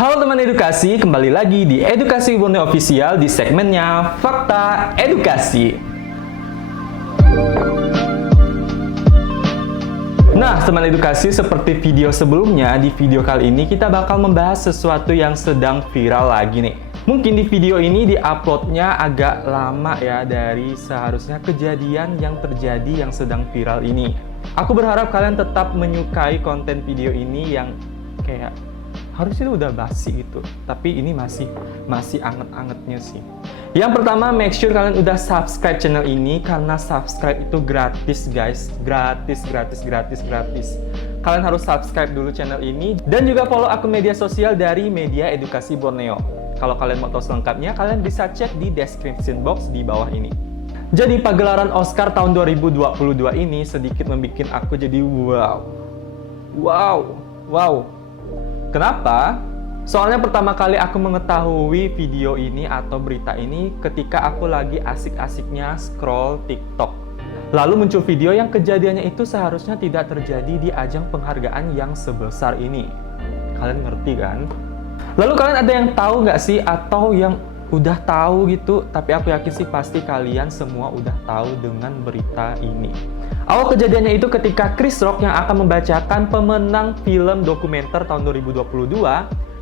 Halo teman edukasi, kembali lagi di Edukasi Borneo Official di segmennya Fakta Edukasi. Nah, teman edukasi, seperti video sebelumnya, di video kali ini kita bakal membahas sesuatu yang sedang viral lagi nih. Mungkin di video ini di-uploadnya agak lama ya dari seharusnya kejadian yang terjadi yang sedang viral ini. Aku berharap kalian tetap menyukai konten video ini yang kayak harusnya udah basi gitu, tapi ini masih anget-angetnya sih. Yang pertama, make sure kalian udah subscribe channel ini, karena subscribe itu gratis guys, gratis. Kalian harus subscribe dulu channel ini, dan juga follow akun media sosial dari Media Edukasi Borneo. Kalau kalian mau tahu selengkapnya, kalian bisa cek di description box di bawah ini. Jadi pagelaran Oscar tahun 2022 ini sedikit membuat aku jadi wow. Kenapa? Soalnya pertama kali aku mengetahui video ini atau berita ini ketika aku lagi asik-asiknya scroll TikTok. Lalu muncul video yang kejadiannya itu seharusnya tidak terjadi di ajang penghargaan yang sebesar ini. Kalian ngerti kan? Lalu kalian ada yang tahu nggak sih, atau yang udah tahu gitu? Tapi aku yakin sih pasti kalian semua udah tahu dengan berita ini. Awal kejadiannya itu ketika Chris Rock yang akan membacakan pemenang film dokumenter tahun 2022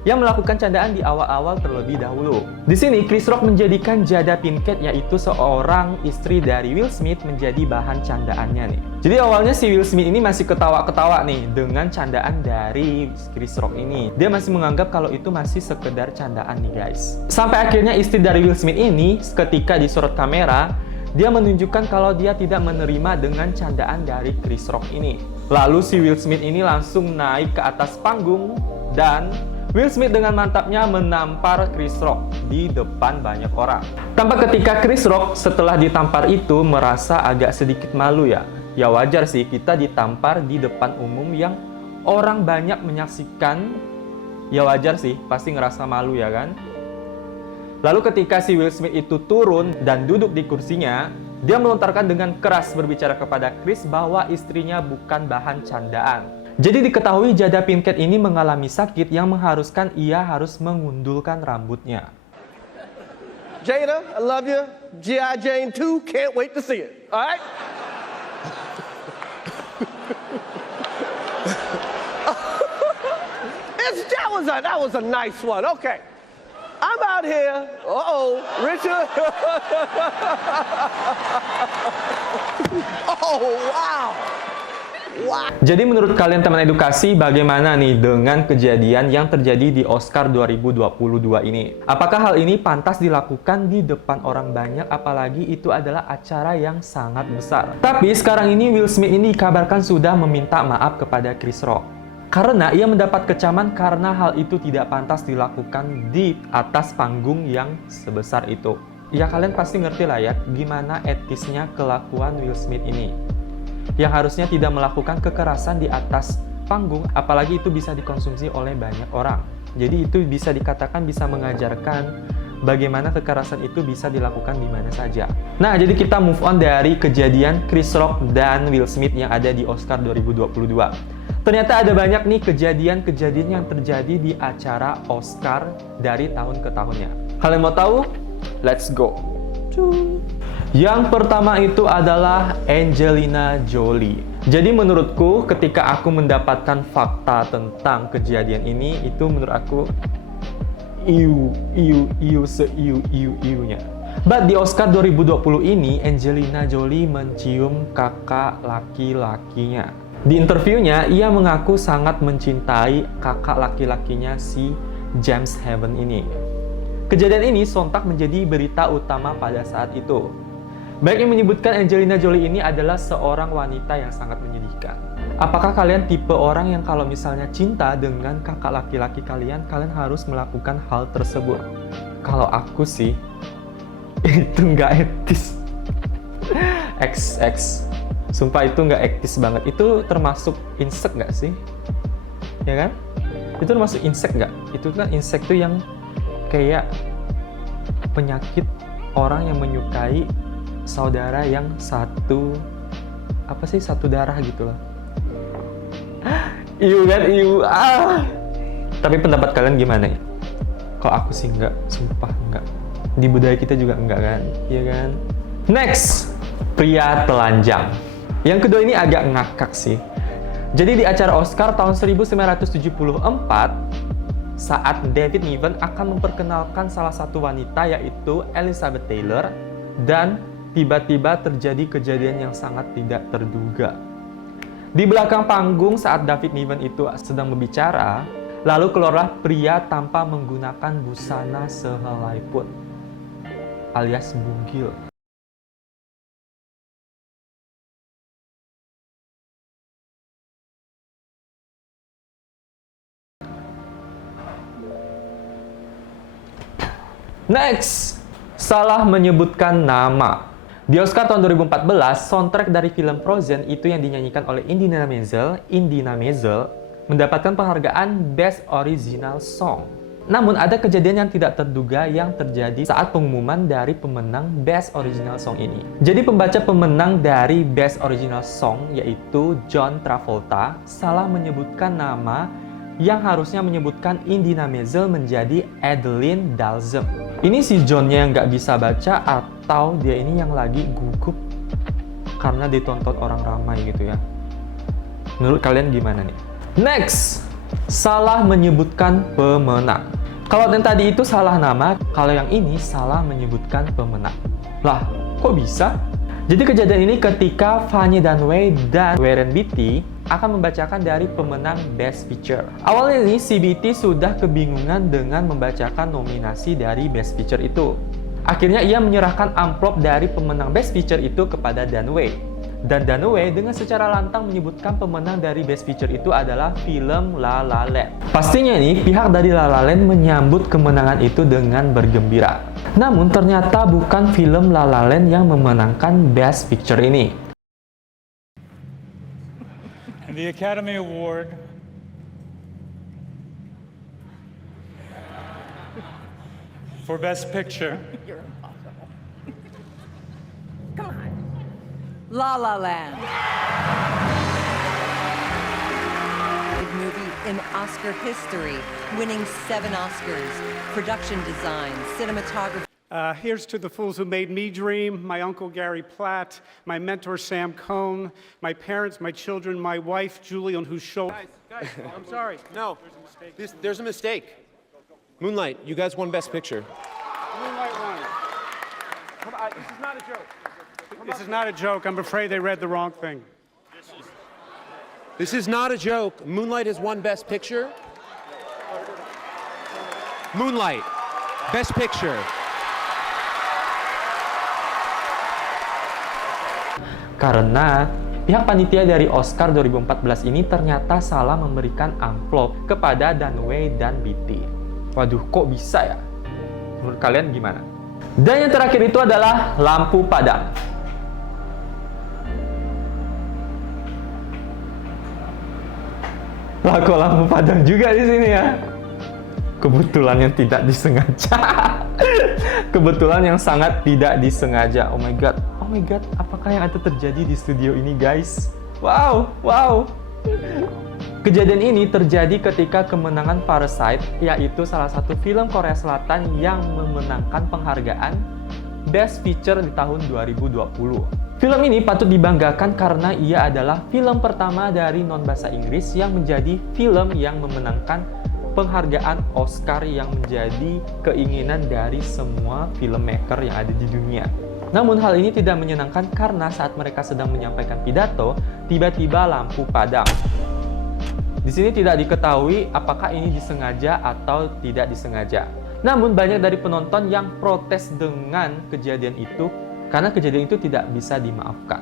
yang melakukan candaan di awal-awal terlebih dahulu. Di sini Chris Rock menjadikan Jada Pinkett, yaitu seorang istri dari Will Smith, menjadi bahan candaannya nih. Jadi awalnya si Will Smith ini masih ketawa-ketawa nih dengan candaan dari Chris Rock ini. Dia masih menganggap kalau itu masih sekedar candaan nih guys. Sampai akhirnya istri dari Will Smith ini ketika disorot kamera, dia menunjukkan kalau dia tidak menerima dengan candaan dari Chris Rock ini. Lalu si Will Smith ini langsung naik ke atas panggung, dan Will Smith dengan mantapnya menampar Chris Rock di depan banyak orang. Tampak ketika Chris Rock setelah ditampar itu merasa agak sedikit malu ya. Ya wajar sih, kita ditampar di depan umum yang orang banyak menyaksikan. Ya wajar sih, pasti ngerasa malu ya kan? Lalu ketika si Will Smith itu turun dan duduk di kursinya, dia melontarkan dengan keras berbicara kepada Chris bahwa istrinya bukan bahan candaan. Jadi diketahui Jada Pinkett ini mengalami sakit yang mengharuskan ia harus mengundulkan rambutnya. Jada, I love you. G.I. Jane 2, can't wait to see it. All right? That was a nice one. Okay. I'm out here. Richard. Wow. Jadi menurut kalian teman edukasi, bagaimana nih dengan kejadian yang terjadi di Oscar 2022 ini? Apakah hal ini pantas dilakukan di depan orang banyak, apalagi itu adalah acara yang sangat besar? Tapi sekarang ini Will Smith ini dikabarkan sudah meminta maaf kepada Chris Rock, karena ia mendapat kecaman karena hal itu tidak pantas dilakukan di atas panggung yang sebesar itu. Ya kalian pasti ngerti lah ya, gimana etisnya kelakuan Will Smith ini, yang harusnya tidak melakukan kekerasan di atas panggung, apalagi itu bisa dikonsumsi oleh banyak orang. Jadi itu bisa dikatakan bisa mengajarkan bagaimana kekerasan itu bisa dilakukan di mana saja. Nah, jadi kita move on dari kejadian Chris Rock dan Will Smith yang ada di Oscar 2022. Ternyata ada banyak nih kejadian-kejadian yang terjadi di acara Oscar dari tahun ke tahunnya. Kalian mau tahu? Let's go! Yang pertama itu adalah Angelina Jolie. Jadi menurutku ketika aku mendapatkan fakta tentang kejadian ini, itu menurut aku se-iu-iu-nya. But di Oscar 2020 ini, Angelina Jolie mencium kakak laki-lakinya. Di interviewnya, ia mengaku sangat mencintai kakak laki-lakinya si James Haven ini. Kejadian ini sontak menjadi berita utama pada saat itu. Baik yang menyebutkan Angelina Jolie ini adalah seorang wanita yang sangat menyedihkan. Apakah kalian tipe orang yang kalau misalnya cinta dengan kakak laki-laki kalian, kalian harus melakukan hal tersebut? Kalau aku sih, itu nggak etis. Sumpah itu nggak etis banget. Itu termasuk insek nggak sih? Ya kan? Itu termasuk insek nggak? Itu kan insek tuh yang kayak penyakit orang yang menyukai saudara yang satu darah gitu loh. Iu kan, iu. Tapi pendapat kalian gimana ya? Kalau aku sih enggak, sumpah enggak. Di budaya kita juga enggak kan, iya kan? Next, pria telanjang. Yang kedua ini agak ngakak sih. Jadi di acara Oscar tahun 1974, saat David Niven akan memperkenalkan salah satu wanita yaitu Elizabeth Taylor, dan tiba-tiba terjadi kejadian yang sangat tidak terduga. Di belakang panggung saat David Niven itu sedang berbicara, lalu keluarlah pria tanpa menggunakan busana sehelai pun, alias bugil. Next, salah menyebutkan nama. Di Oscar tahun 2014, soundtrack dari film Frozen itu yang dinyanyikan oleh Idina Menzel mendapatkan penghargaan Best Original Song. Namun ada kejadian yang tidak terduga yang terjadi saat pengumuman dari pemenang Best Original Song ini. Jadi pembaca pemenang dari Best Original Song yaitu John Travolta salah menyebutkan nama yang harusnya menyebutkan Idina Menzel menjadi Adeline Dalzem. Ini si Johnnya yang nggak bisa baca atau dia ini yang lagi gugup karena ditonton orang ramai gitu ya. Menurut kalian gimana nih? Next, salah menyebutkan pemenang. Kalau yang tadi itu salah nama, kalau yang ini salah menyebutkan pemenang. Lah, kok bisa? Jadi kejadian ini ketika Faye Dunaway dan Warren Beatty akan membacakan dari pemenang Best Picture. Awalnya nih, si Beatty sudah kebingungan dengan membacakan nominasi dari Best Picture itu. Akhirnya ia menyerahkan amplop dari pemenang Best Picture itu kepada Dunaway. Dan Dunaway dengan secara lantang menyebutkan pemenang dari Best Picture itu adalah film La La Land. Pastinya nih, pihak dari La La Land menyambut kemenangan itu dengan bergembira. Namun ternyata bukan film La La Land yang memenangkan Best Picture ini. And the Academy Award for Best Picture You're impossible. Come on. La La Land. Big movie in Oscar history, winning 7 Oscars. Production design, cinematography. Here's to the fools who made me dream, my uncle Gary Platt, my mentor Sam Cohn, my parents, my children, my wife Julie, on whose show. Guys, I'm sorry. No, there's a mistake. Moonlight, you guys won Best Picture. Moonlight won. Come on, this is not a joke. This is not a joke. I'm afraid they read the wrong thing. This is not a joke. Moonlight has won Best Picture. Moonlight, Best Picture. Karena pihak panitia dari Oscar 2014 ini ternyata salah memberikan amplop kepada Dunaway dan Beatty. Waduh, kok bisa ya? Menurut kalian gimana? Dan yang terakhir itu adalah lampu padam. Lah, kok lampu padam juga di sini ya? Kebetulan yang tidak disengaja. Kebetulan yang sangat tidak disengaja. Oh my god, apakah yang ada terjadi di studio ini, guys? Wow. Kejadian ini terjadi ketika kemenangan Parasite, yaitu salah satu film Korea Selatan yang memenangkan penghargaan Best Picture di tahun 2020. Film ini patut dibanggakan karena ia adalah film pertama dari non-bahasa Inggris yang menjadi film yang memenangkan penghargaan Oscar yang menjadi keinginan dari semua filmmaker yang ada di dunia. Namun hal ini tidak menyenangkan karena saat mereka sedang menyampaikan pidato, tiba-tiba lampu padam. Di sini tidak diketahui apakah ini disengaja atau tidak disengaja. Namun banyak dari penonton yang protes dengan kejadian itu karena kejadian itu tidak bisa dimaafkan.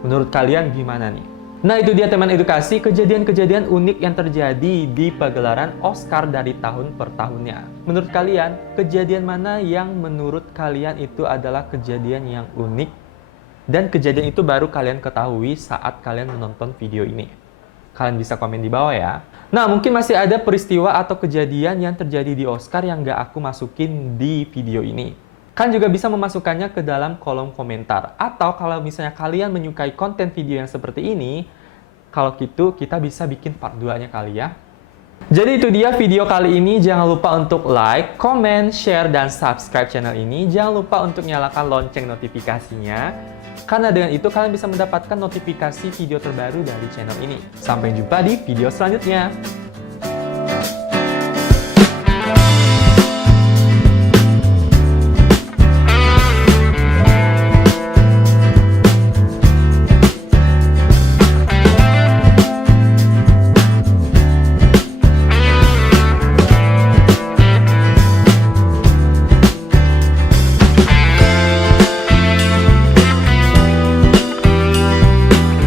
Menurut kalian gimana nih? Nah, itu dia teman edukasi, kejadian-kejadian unik yang terjadi di pagelaran Oscar dari tahun per tahunnya. Menurut kalian, kejadian mana yang menurut kalian itu adalah kejadian yang unik dan kejadian itu baru kalian ketahui saat kalian menonton video ini? Kalian bisa komen di bawah ya. Nah, mungkin masih ada peristiwa atau kejadian yang terjadi di Oscar yang nggak aku masukin di video ini. Kalian juga bisa memasukkannya ke dalam kolom komentar. Atau kalau misalnya kalian menyukai konten video yang seperti ini, kalau gitu kita bisa bikin part 2-nya kali ya. Jadi itu dia video kali ini. Jangan lupa untuk like, comment, share, dan subscribe channel ini. Jangan lupa untuk nyalakan lonceng notifikasinya. Karena dengan itu kalian bisa mendapatkan notifikasi video terbaru dari channel ini. Sampai jumpa di video selanjutnya.